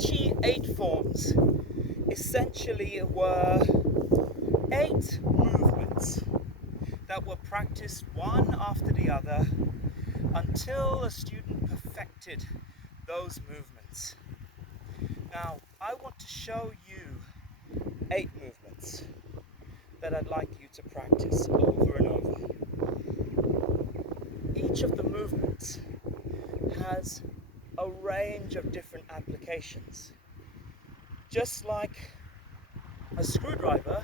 Chi 8 forms essentially were 8 movements that were practiced one after the other until a student perfected those movements. Now, I want to show you 8 movements that I'd like you to practice over and over. Each of the movements has a range of different applications. Just like a screwdriver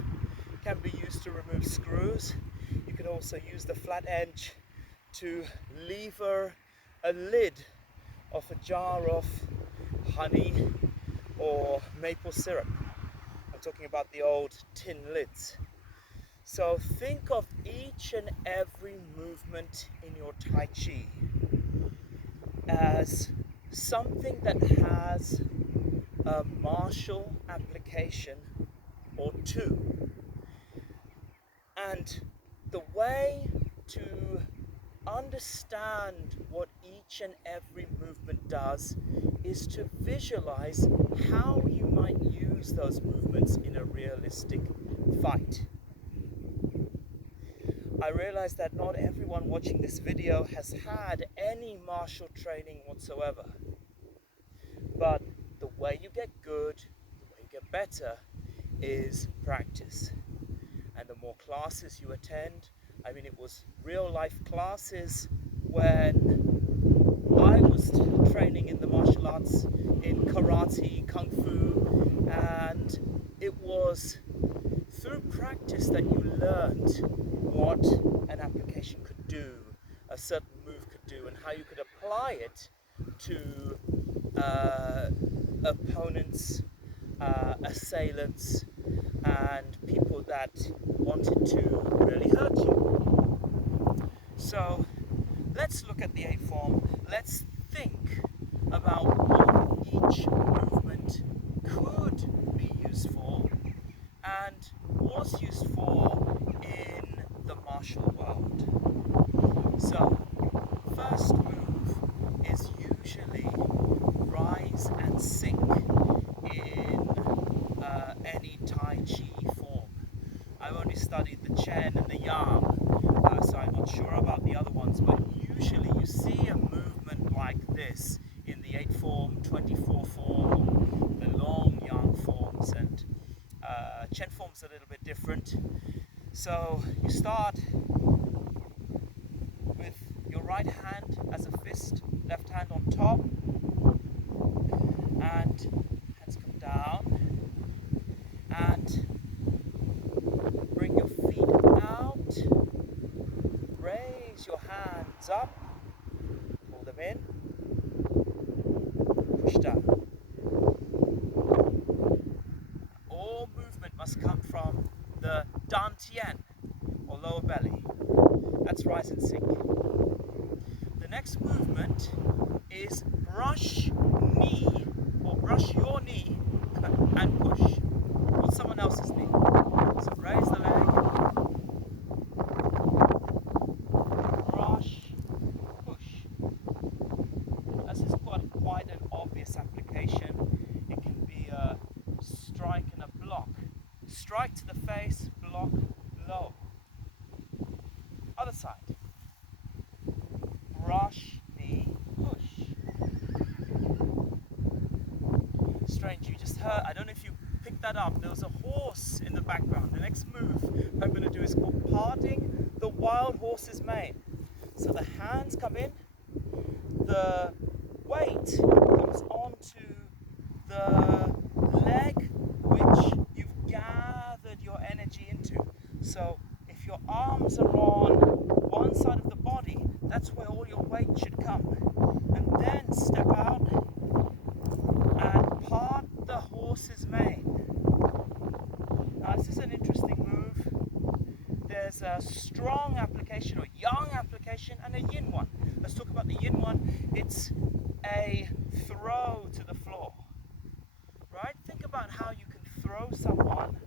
can be used to remove screws, you can also use the flat edge to lever a lid of a jar of honey or maple syrup. I'm talking about the old tin lids. So think of each and every movement in your Tai Chi as something that has a martial application or two. And the way to understand what each and every movement does is to visualize how you might use those movements in a realistic fight. I realize that not everyone watching this video has had any martial training whatsoever. But the way you get good, the way you get better, is practice. And the more classes you attend, I mean, it was real life classes when I was training in the martial arts, in karate, kung fu, and it was through practice that you learned what an application could do, a certain move could do, and how you could apply it to opponents, assailants, and people that wanted to really hurt you. So let's look at the 8 form. Let's think about what each movement could be used for and was used for in the martial world. So, first move is usually rise and sink in any Tai Chi form. I've only studied the Chen and the Yang, so I'm not sure about the other ones, but usually you see a movement like this in the 8 form, 24 form, the long Yang forms, and Chen form's a little bit different. So you start with your right hand as a fist, left hand on top, and hands come down, and bring your feet out, raise your hands up, pull them in, push down. All movement must come from the dantian, or lower belly. That's rise and sink. The next movement is brush knee, or brush your knee and push on someone else's knee. So raise the leg, brush, push. This is quite an obvious application. It can be a strike and a block. Strike to the face, block low. Other side. Brush, knee, push. Strange, you just heard, I don't know if you picked that up, there was a horse in the background. The next move I'm going to do is called parting the wild horse's mane. So the hands come in, the weight comes onto the leg which you've gathered your energy into. So if your arms are on one side of the body, that's where all your weight should come. And then step out and part the horse's mane. Now this is an interesting move. There's a strong application or yang application and a yin one. Let's talk about the yin one. It's a throw to the floor. Right? Think about how you can throw someone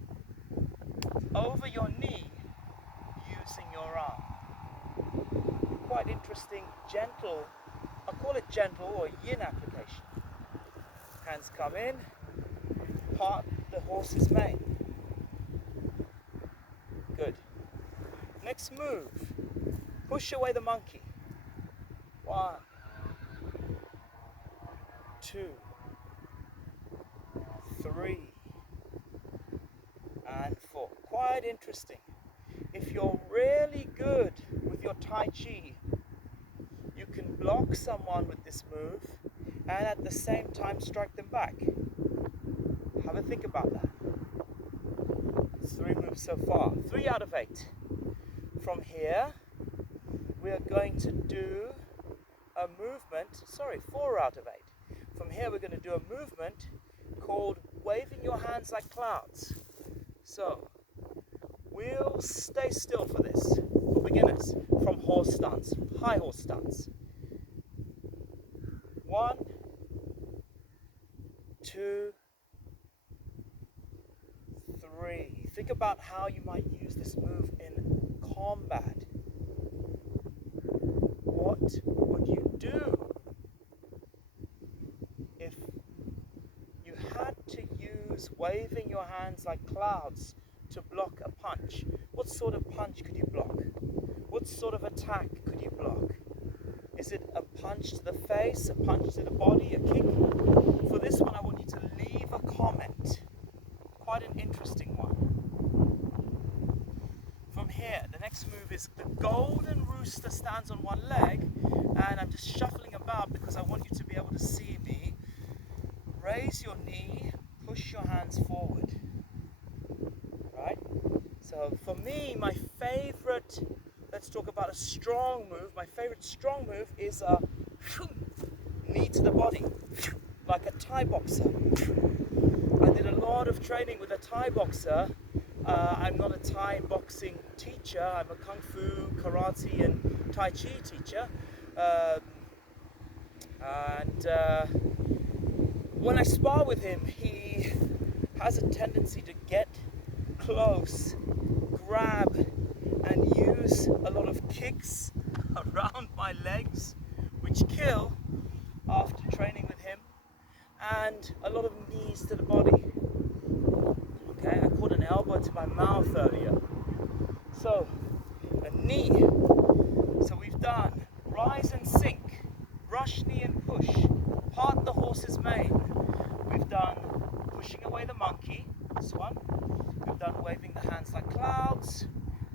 over your knee using your arm. Quite interesting, gentle, I'll call it gentle or yin application. Hands come in, part the horse's mane. Good. Next move, push away the monkey. 1, 2, 3, and 4. Quite interesting. If you're really good with your Taichi, you can block someone with this move and at the same time strike them back. Have a think about that. It's 3 moves so far. 3 out of 8. From here, we are going to do a movement, 4 out of 8. From here, we're going to do a movement called waving your hands like clouds. So, we'll stay still for this, for beginners, from horse stance, high horse stance. 1, 2, 3. Think about how you might use this move in combat. What would you do if you had to use waving your hands like clouds to block a punch? What sort of punch could you block? What sort of attack could you block? Is it a punch to the face, a punch to the body, a kick? For this one, I want you to leave a comment. Quite an interesting one. From here, the next move is the golden rooster stands on one leg, and I'm just shuffling about because I want you to be able to see me. Raise your knee, push your hands forward. Right? So for me, my favorite, let's talk about a strong move. My favorite strong move is a knee to the body, like a Thai boxer. I did a lot of training with a Thai boxer. I'm not a Thai boxing teacher. I'm a Kung Fu, Karate and Taichi teacher. When I spar with him, he has a tendency to get close, grab, and use a lot of kicks around my legs, which kill after training with him, and a lot of knees to the body. Okay, I caught an elbow to my mouth earlier. So, a knee. So we've done rise and sink, brush knee and push, part the horse's mane. We've done pushing away the monkey, this one. We've done waving the hands like clouds,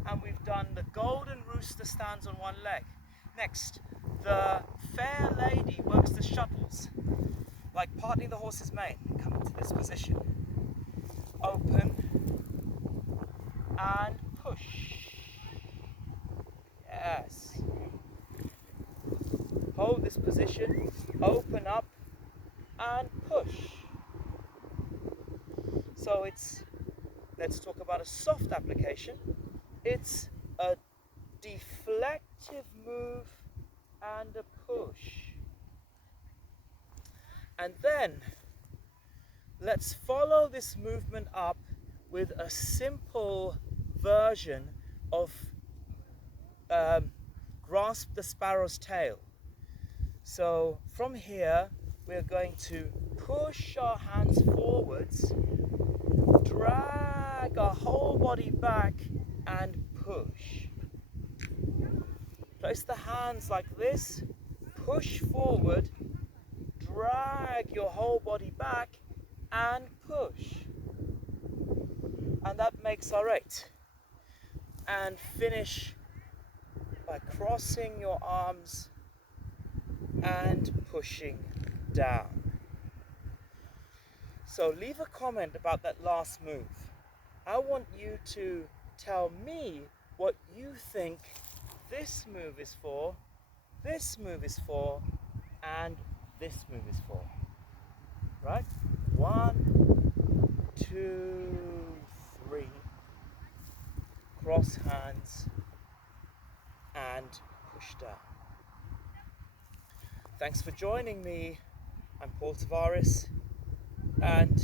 and we've done the golden rooster stands on one leg. Next, the fair lady works the shuttles, like parting the horse's mane. Come into this position. Open and push. Yes. Hold this position, open up and push. So let's talk about a soft application. It's a deflective move and a push. And then let's follow this movement up with a simple version of grasp the sparrow's tail. So from here, we're going to push our hands forwards, drag our whole body back, and push. Place the hands like this, push forward, drag your whole body back, and push. And that makes our 8. And finish by crossing your arms and pushing down. So leave a comment about that last move. I want you to tell me what you think this move is for, this move is for, and this move is for. Right? 1, 2, 3. Cross hands and push down. Thanks for joining me. I'm Paul Tavares, and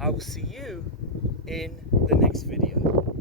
I will see you in the next video.